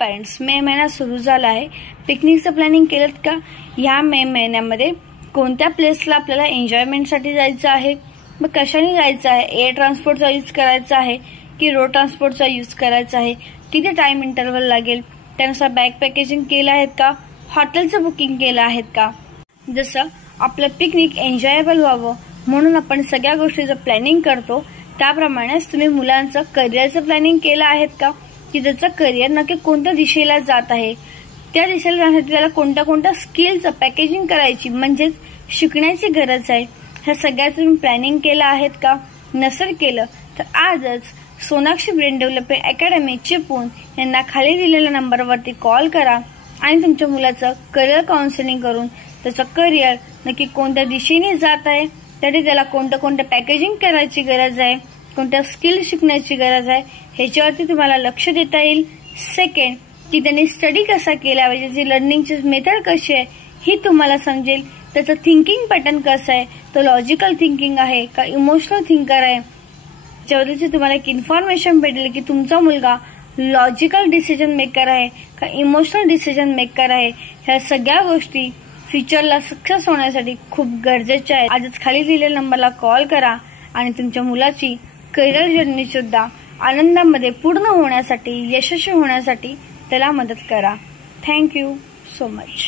Parents, मे महिना सुरू झाला आहे. पिकनिकचं प्लॅनिंग केलं का? या मे महिन्यामध्ये कोणत्या प्लेसला आपल्याला एन्जॉयमेंटसाठी जायचं आहे, मग कशाने जायचं आहे? एअर ट्रान्सपोर्टचा यूज करायचा आहे की रोड ट्रान्सपोर्टचा यूज करायचा आहे? किती टाइम इंटरव्हल लागेल? त्यानुसार बॅग पॅकेजिंग केलं आहेत का? हॉटेलचं बुकिंग केलं आहेत का? जसं आपलं पिकनिक एन्जॉयबल व्हावं म्हणून आपण सगळ्या गोष्टीचं प्लॅनिंग करतो, त्याप्रमाणेच तुम्ही मुलांचं करिअरचं प्लॅनिंग केलं आहेत का? की त्याचं करिअर नक्की कोणत्या दिशेला जात आहे, त्या दिशेला जाण्यासाठी त्याला कोणत्या कोणत्या स्किलचं पॅकेजिंग करायची म्हणजेच शिकण्याची गरज आहे, ह्या सगळ्याचं तुम्ही प्लॅनिंग केलं आहेत का? नसेल केलं तर आजच Sonakshi brain development academy Chiplun यांना खाली दिलेल्या नंबरवरती कॉल करा आणि तुमच्या मुलाचं करिअर काउन्सिलिंग करून त्याचं करिअर नक्की कोणत्या दिशेने जात आहे, तरी त्याला कोणतं पॅकेजिंग करायची गरज आहे, कोणत्या स्किल शिकण्याची गरज आहे, ह्याच्यावरती तुम्हाला लक्ष देता येईल. सेकंड, की त्यांनी स्टडी कसा केला पाहिजे, त्याची लर्निंगची मेथड कशी आहे ही तुम्हाला समजेल. त्याचं थिंकिंग पॅटर्न कसं आहे, तो लॉजिकल थिंकिंग आहे का इमोशनल थिंकर आहे, त्याच्यावरची तुम्हाला एक इन्फॉर्मेशन भेटेल की तुमचा मुलगा लॉजिकल डिसिजन मेकर आहे का इमोशनल डिसिजन मेकर आहे. ह्या सगळ्या गोष्टी फ्युचरला सक्सेस होण्यासाठी खूप गरजेच्या आहेत. आजच खाली दिलेल्या नंबरला कॉल करा आणि तुमच्या मुलाची करिअर जर्नी सुद्धा आनंदामध्ये पूर्ण होण्यासाठी, यशस्वी होण्यासाठी त्याला मदत करा. Thank you so much.